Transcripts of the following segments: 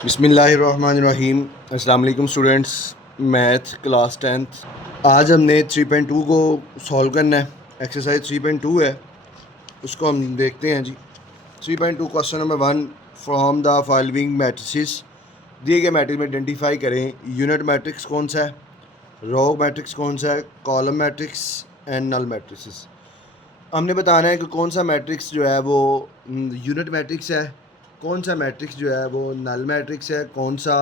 बिस्मिल्लाहिर्रहमानिर्रहीम। अस्सलाम वालेकुम स्टूडेंट्स, मैथ क्लास 10th। आज हमने 3.2 को सॉल्व करना है। एक्सरसाइज 3.2 है, उसको हम देखते हैं जी। 3.2 question number 1, from the following matrices. दिए गए मैट्रिक्स में आइडेंटिफाई करें यूनिट मैट्रिक्स कौन सा है, रो मैट्रिक्स कौन सा है, column matrix and null matrix. हमने बताना है कि कौन सा मैट्रिक्स जो है वो यूनिट मैट्रिक्स है, कौन सा मैट्रिक्स जो है वो नल मैट्रिक्स है, कौन सा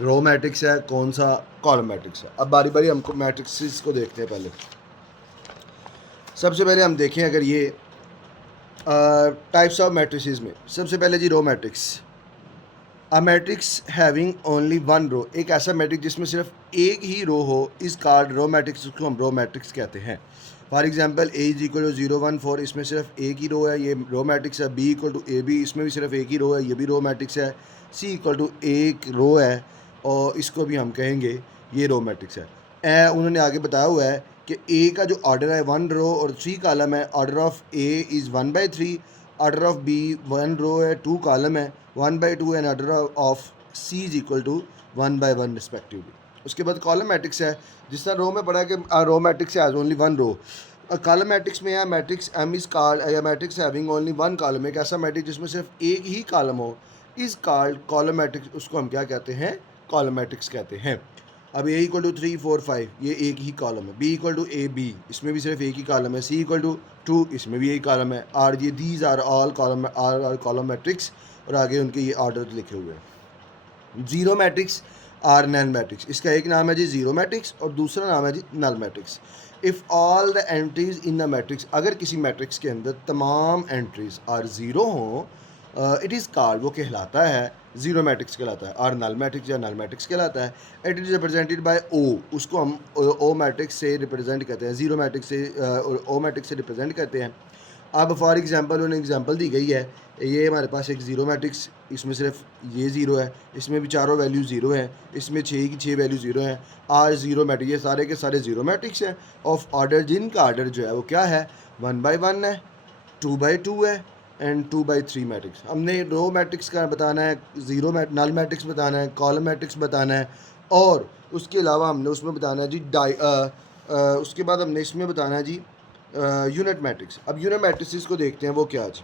रो मैट्रिक्स है, कौन सा कॉलम मैट्रिक्स है। अब बारी बारी हमको मैट्रिक्स को देखते हैं। पहले सबसे पहले हम देखें अगर ये टाइप्स ऑफ मैट्रिसेस में सबसे पहले जी row matrix. A matrix having only one row, एक ऐसा मैट्रिक्स जिसमें सिर्फ एक ही रो हो, इस कार्ड रो मैट्रिक्स, उसको हम रो मैट्रिक्स कहते हैं। For example A is equal to 0 1 4, इसमें सिर्फ एक ही रो है, ये रो मैट्रिक्स है। B equal to A B, इसमें भी सिर्फ एक ही रो है, ये भी रो मैट्रिक्स है। सी इक्वल टू एक रो है और इसको भी हम कहेंगे ये रो मैट्रिक्स है। उन्होंने आगे बताया हुआ है कि ए का जो ऑर्डर है 1 रो और 3 कॉलम है। Order of A is 1/3, order of B 1 row है 2 कॉलम है 1/2, and order of C is equal to 1/1 respectively. उसके बाद कॉलम मैट्रिक्स है, जिस तरह रो में पढ़ा है कि row matrix has only one row. Column matrix में है मैट्रिक्स एम इज कॉल्ड या matrix having only one column, एक ऐसा मैट्रिक्स जिसमें सिर्फ एक ही कॉलम हो, इज कॉल्ड कॉलम मैट्रिक्स, उसको हम क्या कहते हैं, कॉलम मैट्रिक्स कहते हैं। अब ए इक्वल टू 3 4 5, ये एक ही कॉलम है। B equal to A B, इसमें भी सिर्फ एक ही कॉलम है। सी इक्वल टू 2, इसमें भी एक कॉलम है। आर ये these are all column or column matrix, और आगे उनके ये ऑर्डर लिखे हुए हैं। Zero matrix or null matrix, इसका एक नाम है जी जीरो मैट्रिक्स और दूसरा नाम है जी null matrix. If all the entries in the matrix, अगर किसी मैट्रिक्स के अंदर तमाम एंट्रीज आर ज़ीरो हों, इट इज़ कॉल्ड, वो कहलाता है जीरो मैट्रिक्स कहलाता है। और नल मैट्रिक्स या नल मैट्रिक्स कहलाता है। इट इज़ रिप्रेजेंटेड बाय ओ, उसको हम ओ मैट्रिक्स से रिप्रेजेंट करते हैं, जीरो मैट्रिक्स से ओ मैट्रिक्स से रिप्रेजेंट करते हैं। अब फॉर एग्जांपल उन्हें एग्जांपल दी गई है, ये हमारे पास एक ज़ीरो मैट्रिक्स, इसमें सिर्फ ये ज़ीरो है, इसमें भी चारों वैल्यू ज़ीरो हैं, इसमें 6 की 6 वैल्यू ज़ीरो हैं। आज ज़ीरो मैट्रिक्स, ये सारे के सारे ज़ीरो मैट्रिक्स हैं ऑफ ऑर्डर, जिनका ऑर्डर जो है वो क्या है, 1/1 है, 2/2 है एंड 2/3 मैट्रिक्स। हमने रो मैट्रिक्स का बताना है, नल मैट्रिक्स बताना है, कॉलम मैट्रिक्स बताना है, और उसके अलावा हमने उसमें बताना है जी उसके बाद हमने इसमें बताना है जी यूनिट मैट्रिक्स। अब यूनिट मैट्रिक्स को देखते हैं वो क्या जी।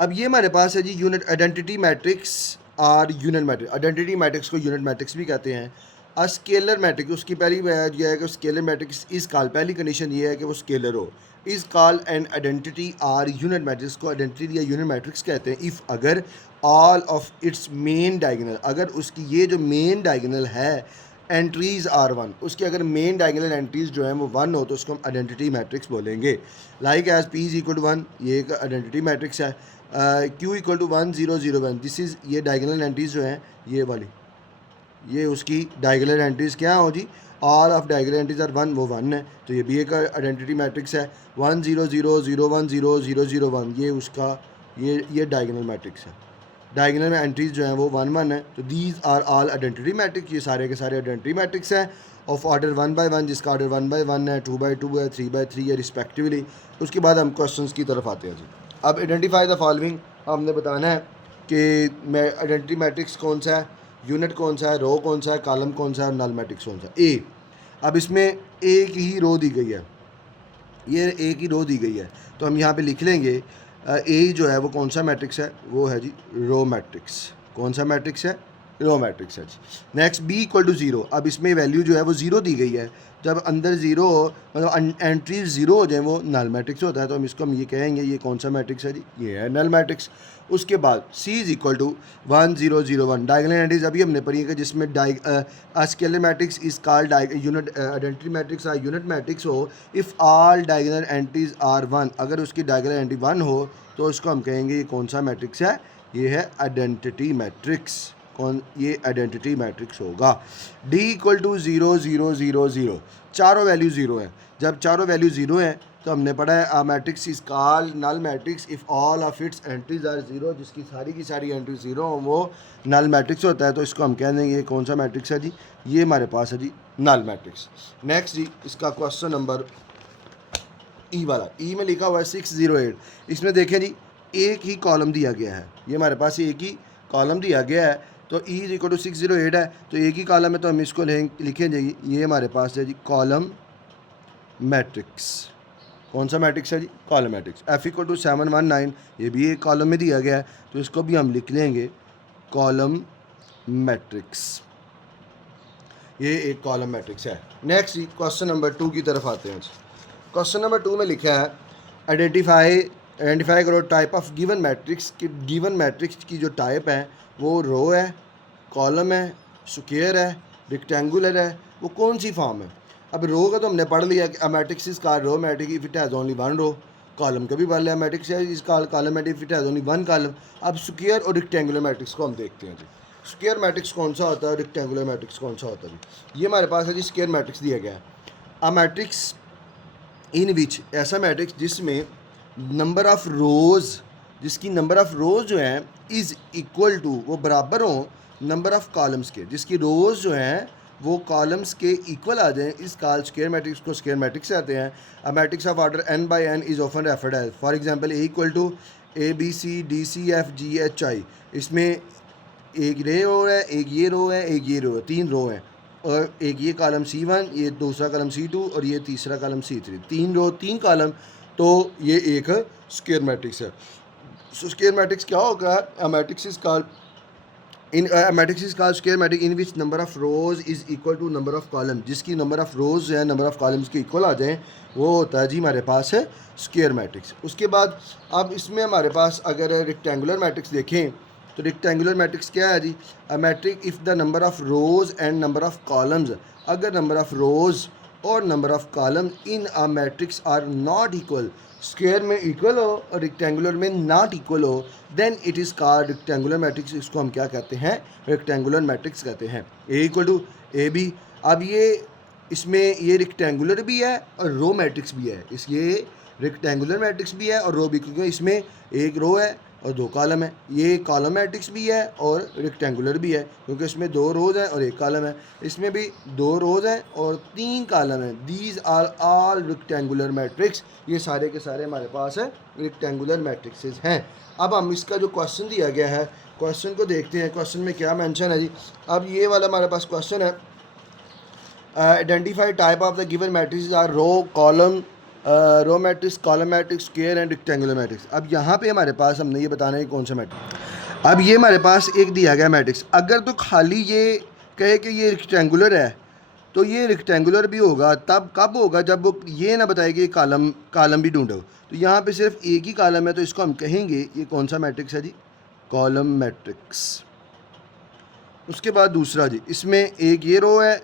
अब ये हमारे पास है जी यूनिट आइडेंटिटी मैट्रिक्स और यूनिट मैट्रिक्स। आइडेंटिटी मैट्रिक्स को यूनिट मैट्रिक्स भी कहते हैं। अ स्केलर मैट्रिक्स, उसकी पहली यह है कि स्केलर मैट्रिक्स इस कॉल, पहली कंडीशन ये है कि वो स्केलर हो, is call and identity or unit matrix को आइडेंटिटी या यूनिट मैट्रिक्स कहते हैं। इफ़, अगर all of its main diagonal, अगर उसकी ये जो मेन डायगोनल है एंट्रीज आर वन, उसकी अगर मेन डायगोनल एंट्रीज जो हैं वो वन हो तो उसको हम आइडेंटिटी मैट्रिक्स बोलेंगे। Like as P is equal to 1, ये एक आइडेंटिटी मैट्रिक्स है। Q equal to 1 0 0 1, this is, ये डायगोनल एंट्रीज जो हैं ये वाली, ये उसकी डायगोनल एंट्रीज क्या हो जी, all of diagonal entries are one, वो वन है, तो ये भी एक आइडेंटिटी मैट्रिक्स है। 1 0 0 0 1 0 0 0 1, ये उसका ये डायगोनल मैट्रिक्स है। डायगोनल में एंट्रीज जो हैं वो 1 1 है, तो these are all identity matrix, ये सारे के सारे आइडेंटिटी मैट्रिक्स हैं ऑफ ऑर्डर 1/1, जिसका ऑर्डर 1/1 है, 2/2 है, 3/3 है रिस्पेक्टिवली। उसके बाद हम क्वेश्चंस की तरफ आते हैं जी। अब आइडेंटिफाई द फॉलोइंग, हमने बताना है कि आइडेंटिटी मैट्रिक्स कौन सा है, यूनिट कौन सा है, रो कौन सा है, कॉलम कौन सा है, नल मैट्रिक्स कौन सा है। ए, अब इसमें एक ही रो दी गई है, ये एक ही रो दी गई है, तो हम यहाँ पे लिख लेंगे ए जो है वो कौन सा मैट्रिक्स है, वो है जी रो मैट्रिक्स। कौन सा मैट्रिक्स है, रो मैट्रिक्स है जी। Next B equal to zero, अब इसमें वैल्यू जो है वो ज़ीरो दी गई है, जब अंदर ज़ीरो हो मतलब एंट्रीज ज़ीरो हो जाए वो नल मैट्रिक्स होता है, तो हम ये कहेंगे ये कौन सा मैट्रिक्स है जी, ये है नल मैट्रिक्स। उसके बाद C is equal to 1 0 0 1, diagonal entries अभी हमने पढ़ी है कि जिसमें scalar matrix is called unit identity matrix और यूनिट मैट्रिक्स हो if all diagonal entries are one, अगर उसकी डायगोनल एंट्री 1 हो तो उसको हम कहेंगे ये कौन सा मैट्रिक्स है, ये है आइडेंटिटी मैट्रिक्स। कौन, ये आइडेंटिटी मैट्रिक्स होगा। डी इक्वल टू 0 0 0 0, चारों वैल्यू ज़ीरो हैं, जब चारों वैल्यू ज़ीरो हैं तो हमने पढ़ा है a matrix is called null matrix if all of its entries are zero, जिसकी सारी की सारी एंट्री ज़ीरो हो वो नल मैट्रिक्स होता है, तो इसको हम कह देंगे ये कौन सा मैट्रिक्स है जी, ये हमारे पास है जी नल मैट्रिक्स। नेक्स्ट जी, इसका क्वेश्चन नंबर ई वाला, ई में लिखा हुआ है 608, इसमें देखें जी एक ही कॉलम दिया गया है, ये हमारे पास एक ही कॉलम दिया गया है तो ई इज इक्वल टू 608 है, तो एक ही कॉलम है तो हम इसको लिखें जी, ये हमारे पास है जी कॉलम मैट्रिक्स। कौन सा मैट्रिक्स है जी? Column matrix. F equal to 719, ये भी एक कॉलम में दिया गया है तो इसको भी हम लिख लेंगे कॉलम मैट्रिक्स। ये एक कॉलम मैट्रिक्स है। नेक्स्ट क्वेश्चन नंबर 2 की तरफ आते हैं। क्वेश्चन नंबर 2 में लिखा है आइडेंटिफाई करो टाइप ऑफ गिवन मैट्रिक्स कि गिवन मैट्रिक्स की जो टाइप है वो रो है, कॉलम है, स्क्वायर है, रेक्टेंगुलर है, वो कौन सी फॉर्म है। अब रो का तो हमने पढ़ लिया कि a matrix is called row matrix if it has only one row. Column का भी पढ़ लिया, matrix is called column matrix if it has only one column. अब स्क्वायर और रेक्टेंगुलर मैट्रिक्स को हम देखते हैं जी। स्क्वायर मैट्रिक्स कौन सा होता है, रेक्टेंगुलर मैट्रिक्स कौन सा होता है जी। ये हमारे पास है जी स्क्वायर मैट्रिक्स दिया गया है। अ मैट्रिक्स इन विच, ऐसा मैट्रिक्स जिसमें नंबर ऑफ रोज़, जिसकी नंबर ऑफ रोज़ जो हैं इज़ इक्वल टू, वो बराबर हों नंबर ऑफ कॉलम्स के, जिसकी रोज़ जो हैं वो कॉलम्स के इक्वल आ जाएं, इस कॉल स्क्वायर मैट्रिक्स को स्क्वायर मैट्रिक्स कहते हैं। A matrix of order n by n is often referred as, for example A equal to ABCDCFGHI। इसमें एक ये रो है, एक ये रो है, एक ये रो है, तीन रो हैं, और एक ये कॉलम C1, ये दूसरा कॉलम C2 और ये तीसरा कॉलम C3, तीन रो तीन कॉलम, तो ये एक स्क्वायर मैट्रिक्स है। सो स्क्वायर मैट्रिक्स क्या होगा? A matrix is called square matrix in which number of rows is equal to number of column, जिसकी नंबर ऑफ रोज है नंबर ऑफ कॉलम्स के इक्वल आ जाएं, वो होता है जी हमारे पास है स्क्वायर मैट्रिक्स। उसके बाद अब इसमें हमारे पास अगर रेक्टेंगुलर मैट्रिक्स देखें तो रेक्टेंगुलर मैट्रिक्स क्या है जी? A matrix if the number of rows and number of columns, अगर नंबर ऑफ रोज और number of column in a matrix are not equal, square में इक्वल हो और रेक्टेंगुलर में नॉट इक्वल हो, then it is called rectangular matrix. इसको हम क्या कहते हैं? रेक्टेंगुलर मैट्रिक्स कहते हैं। A equal to A B, अब ये इसमें ये रेक्टेंगुलर भी है और रो मैट्रिक्स भी है, इस ये रेक्टेंगुलर मैट्रिक्स भी है और रो भी, क्योंकि इसमें एक रो है और दो कॉलम है। ये कॉलम मैट्रिक्स भी है और रेक्टेंगुलर भी है, क्योंकि इसमें दो रोज़ हैं और एक कॉलम है। इसमें भी दो रोज़ हैं और तीन कॉलम हैं। These are all rectangular matrix, ये सारे के सारे हमारे पास है रेक्टेंगुलर मैट्रिक्सेस हैं। अब हम इसका जो क्वेश्चन दिया गया है, क्वेश्चन को देखते हैं। क्वेश्चन में क्या मेंशन है जी? अब ये वाला हमारे पास क्वेश्चन है, identify type of the given matrix or row, column, row matrix, column matrix, square and rectangular matrix. अब यहाँ पे हमारे पास हमने ये बताना है कौन सा मैट्रिक्स। अब ये हमारे पास एक दिया गया मैट्रिक्स, अगर तो खाली ये कहे कि ये रेक्टेंगुलर है तो ये रेक्टेंगुलर भी होगा, तब कब होगा? जब वो ये ना बताए कि कॉलम भी ढूंढो। तो यहाँ पे सिर्फ एक ही कॉलम है तो इसको हम कहेंगे ये कौन सा मैट्रिक्स है जी? Column matrix. उसके बाद दूसरा जी, इसमें एक ये रो है,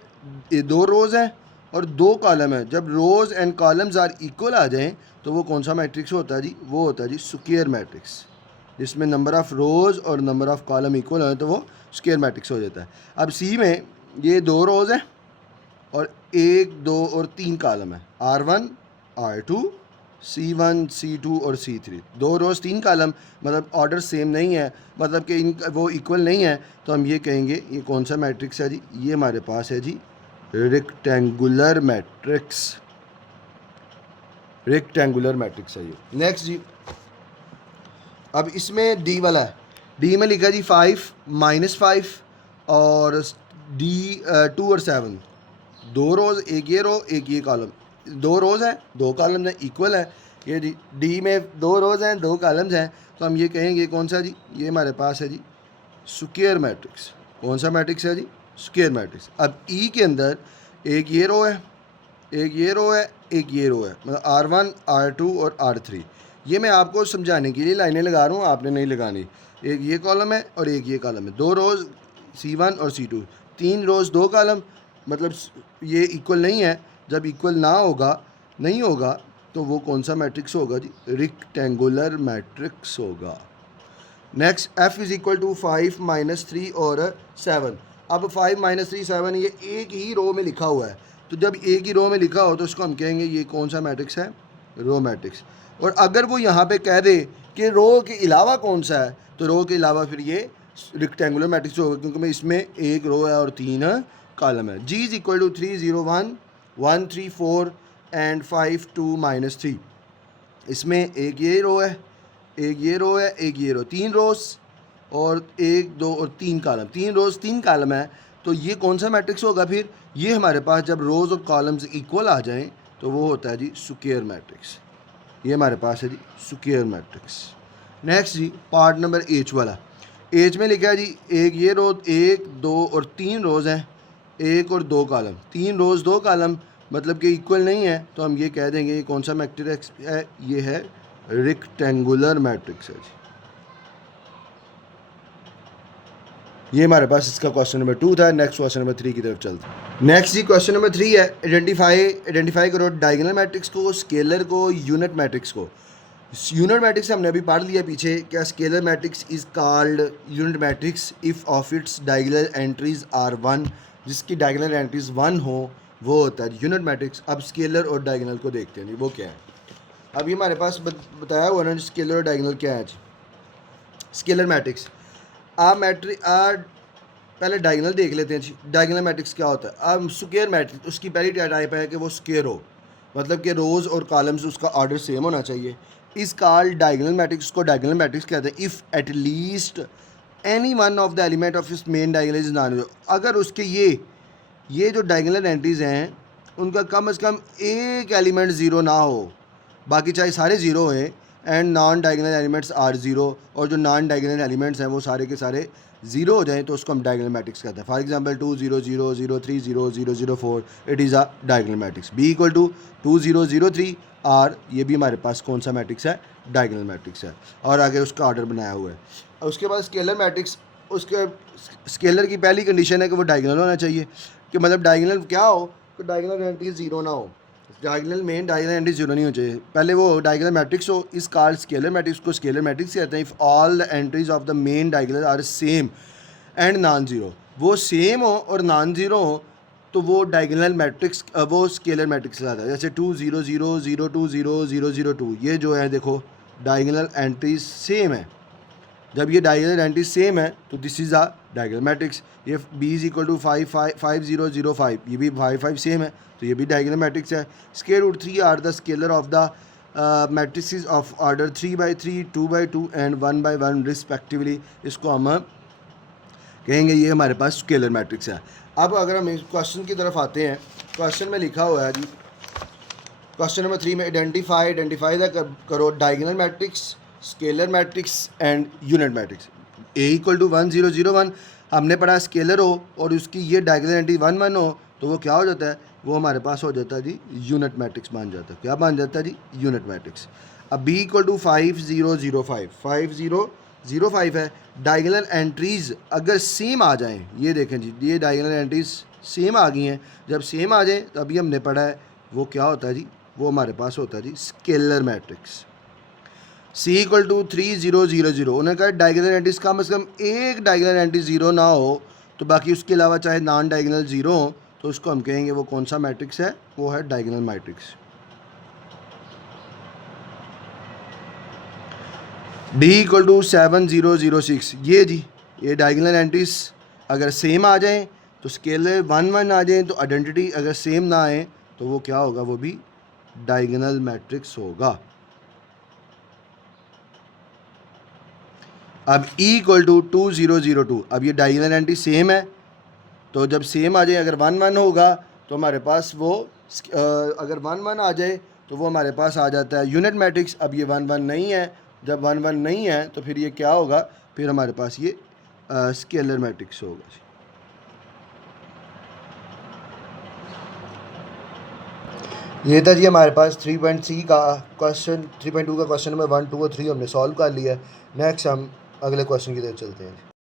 ये दो रोज़ हैं और दो कॉलम है। जब रोज़ एंड कॉलम्स आर इक्वल आ जाएं तो वो कौन सा मैट्रिक्स होता है जी? वो होता है जी स्क्वायर मैट्रिक्स, जिसमें नंबर ऑफ़ रोज़ और नंबर ऑफ़ कॉलम इक्वल हो तो वो स्क्वायर मैट्रिक्स हो जाता है। अब सी में ये दो रोज़ हैं और एक, दो और तीन कॉलम है, R1, R2, C1, C2 और C3, दो रोज़ तीन कॉलम, मतलब ऑर्डर सेम नहीं है, मतलब कि इन वो इक्वल नहीं है, तो हम ये कहेंगे ये कौन सा मैट्रिक्स है जी? ये हमारे पास है जी रेक्टेंगुलर मैट्रिक्स। रेक्टेंगुलर मैट्रिक्स है ये। नेक्स्ट जी, अब इसमें डी वाला है, डी में लिखा जी 5, -5 और डी 2 और 7, दो रोज़, एक ये रो एक ये कॉलम, दो रोज़ हैं दो कॉलम्स हैं, इक्वल है। ये डी में दो रोज़ हैं दो कॉलम्स हैं, तो हम ये कहेंगे कौन सा जी? ये हमारे पास है जी स्क्वायर मैट्रिक्स। कौन सा मैट्रिक्स है जी? Square matrix. अब ई के अंदर एक ये रो है, एक ये रो है, एक ये रो है, मतलब R1, R2 और R3। ये मैं आपको समझाने के लिए लाइनें लगा रहा हूँ, आपने नहीं लगानी। एक ये कॉलम है और एक ये कॉलम है, दो रोज़ C1 और C2, तीन रोज़ दो कॉलम, मतलब ये इक्वल नहीं है। जब इक्वल ना होगा, नहीं होगा, तो वो कौन सा मैट्रिक्स होगा जी? रेक्टेंगुलर मैट्रिक्स होगा। Next, F is equal to 5, -3 और 7। अब 5, -3, 7 ये एक ही रो में लिखा हुआ है, तो जब एक ही रो में लिखा हो तो उसको हम कहेंगे ये कौन सा मैट्रिक्स है? Row matrix. और अगर वो यहाँ पे कह दे कि रो के अलावा कौन सा है, तो रो के अलावा फिर ये रेक्टेंगुलर मैट्रिक्स होगा, क्योंकि मैं इसमें एक रो है और तीन कॉलम है। G is equal to 3, 0, 1, 1, 3, 4 and 5, 2, -3। इसमें एक ये रो है, एक ये रो है, एक ये रो, तीन रोज, और 1 2 और 3 कॉलम, 3 रोज़ 3 कॉलम है, तो ये कौन सा मैट्रिक्स होगा फिर? ये हमारे पास जब रोज़ और कॉलम्स इक्वल आ जाएं तो वो होता है जी स्क्वायर मैट्रिक्स। ये हमारे पास है जी स्क्वायर मैट्रिक्स। नेक्स्ट जी पार्ट नंबर एच वाला। एच में लिखा है जी एक ये रो 1 2 और 3 रोज़ हैं, 1 और 2 कॉलम, 3 रोज़ 2 कॉलम मतलब कि इक्वल नहीं है, तो हम ये कह देंगे ये कौन सा मैट्रिक्स है? ये है रेक्टेंगुलर मैट्रिक्स है जी। ये हमारे पास इसका क्वेश्चन नंबर 2 था। नेक्स्ट क्वेश्चन नंबर 3 की तरफ चलते हैं। नेक्स्ट जी क्वेश्चन नंबर 3 है आइडेंटिफाई करो डायगोनल मैट्रिक्स को, स्केलर को, यूनिट मैट्रिक्स को। यूनिट मैट्रिक्स हमने अभी पढ़ लिया पीछे, क्या scalar matrix is called unit matrix if of its diagonal entries are 1, जिसकी डायगोनल एंट्रीज 1 हो वो होता है यूनिट मैट्रिक्स। अब स्केलर और डायगोनल को देखते हैं जी, वो क्या है। अभी हमारे पास बताया हुआ ना स्केलर और डायगोनल क्या है जी। स्केलर मैट्रिक्स पहले डायगोनल देख लेते हैं जी। डायगोनल मैट्रिक्स क्या होता है? अब स्क्वायर मैट्रिक्स उसकी पहली टाइप है कि वो स्क्वायर हो, मतलब कि रोज़ और कॉलम्स उसका ऑर्डर सेम होना चाहिए। इस कॉल्ड डायगोनल मैट्रिक्स को डायगोनल मैट्रिक्स कहते हैं if at least any one of the element of इस main diagonal is non zero. अगर उसके ये जो डायगोनल एंट्रीज हैं उनका कम से कम एक एलिमेंट ज़ीरो ना हो, बाकी चाहे सारे ज़ीरो हैं, and non diagonal elements are zero, और जो नॉन डायगोनल एलिमेंट्स हैं वो सारे के सारे ज़ीरो हो जाएं तो उसको हम डायगोनल मैट्रिक्स कहते हैं। For example 2 0 0 0 3 0 0 0 4 it is a diagonal matrix. B equal to 2 0 0 3 are, ये भी हमारे पास कौन सा मैट्रिक्स है? डायगोनल मैट्रिक्स है, और आगे उसका ऑर्डर बनाया हुआ है। और उसके बाद स्केलर मैट्रिक्स, उसके स्केलर की पहली कंडीशन है कि वो डायगोनल होना चाहिए, कि मतलब डायगोनल क्या हो कि डायगोनल एंट्री ज़ीरो ना हो, diagonal main diagonal entry zero नहीं हो चाहिए, पहले वो डायगोनल मैट्रिक्स हो। इस कॉल्ड स्केलर मैट्रिक्स को स्केलर मैट्रिक्स कहते हैं if all the entries of the main diagonal are same and non zero. वो सेम हो और नॉन ज़ीरो हो तो वो डायगोनल मैट्रिक्स, वो स्केलर मैट्रिक्स कहलाता है। जैसे 2 0 0 0 2 0 0 0 2, ये जो है देखो डायगोनल एंट्रीज सेम है। जब ये डायगोनल एंट्रीज सेम है तो this is a diagonal matrix. ये b इज इक्वल टू 5 5 0 0 5, ये भी 5 5 सेम है तो ये भी डायगोनल मैट्रिक्स है। Square root 3 are the scalar of the matrix of order 3/3 2/2 and 1/1 respectively. इसको हम कहेंगे ये हमारे पास स्केलर मैट्रिक्स है। अब अगर हम इस क्वेश्चन की तरफ आते हैं, क्वेश्चन में लिखा हुआ है जी क्वेश्चन नंबर 3 में आइडेंटिफाई करो diagonal matrix, scalar matrix and unit matrix. A equal to 1 0 0 1 हमने पढ़ा स्केलर हो और उसकी ये डायगोनल एंट्री 1 1 हो तो वो क्या हो जाता है? वो हमारे पास हो जाता है जी यूनिट मैट्रिक्स बन जाता है। क्या बन जाता है जी? Unit matrix. अब बी इक्वल टू 5 0 0 5 5 0 0 5 है। डायगोनल एंट्रीज़ अगर सेम आ जाएं, ये देखें जी ये डायगोनल एंट्रीज़ सेम आ गई हैं, जब सेम आ जाए तो अभी हमने पढ़ा है वो क्या होता है जी? वो हमारे पास होता है जी scalar matrix. C equal to 3 0 0 0, उन्होंने कहा डायगोनल एंट्रीज कम से कम एक डायगोनल एंट्री ज़ीरो ना हो तो बाकी उसके अलावा चाहे नॉन डायगोनल ज़ीरो हो तो उसको हम कहेंगे वो कौन सा मैट्रिक्स है? वो है diagonal matrix. D equal to 7 0 0 6, ये जी ये डायगोनल एंट्रीज अगर सेम आ जाएँ तो स्केलर 1 1 आ जाएँ तो आइडेंटिटी अगर सेम ना आए तो वो क्या होगा? वो भी डायगोनल मैट्रिक्स होगा। अब E इक्वल टू 2 0 0 2, अब ये डायगोनल एंट्री सेम है तो जब सेम आ जाए अगर 1 1 होगा तो हमारे पास वो अगर 1 1 आ जाए तो वो हमारे पास आ जाता है यूनिट मैट्रिक्स। अब ये 1 1 नहीं है, जब 1 1 नहीं है तो फिर ये क्या होगा? फिर हमारे पास ये स्केलर मैट्रिक्स होगा। ये था जी हमारे पास 3.3 का क्वेश्चन, 3.2 का क्वेश्चन नंबर 1 2 और 3 हमने सॉल्व कर लिया है। नेक्स्ट हम अगले क्वेश्चन की तरफ चलते हैं।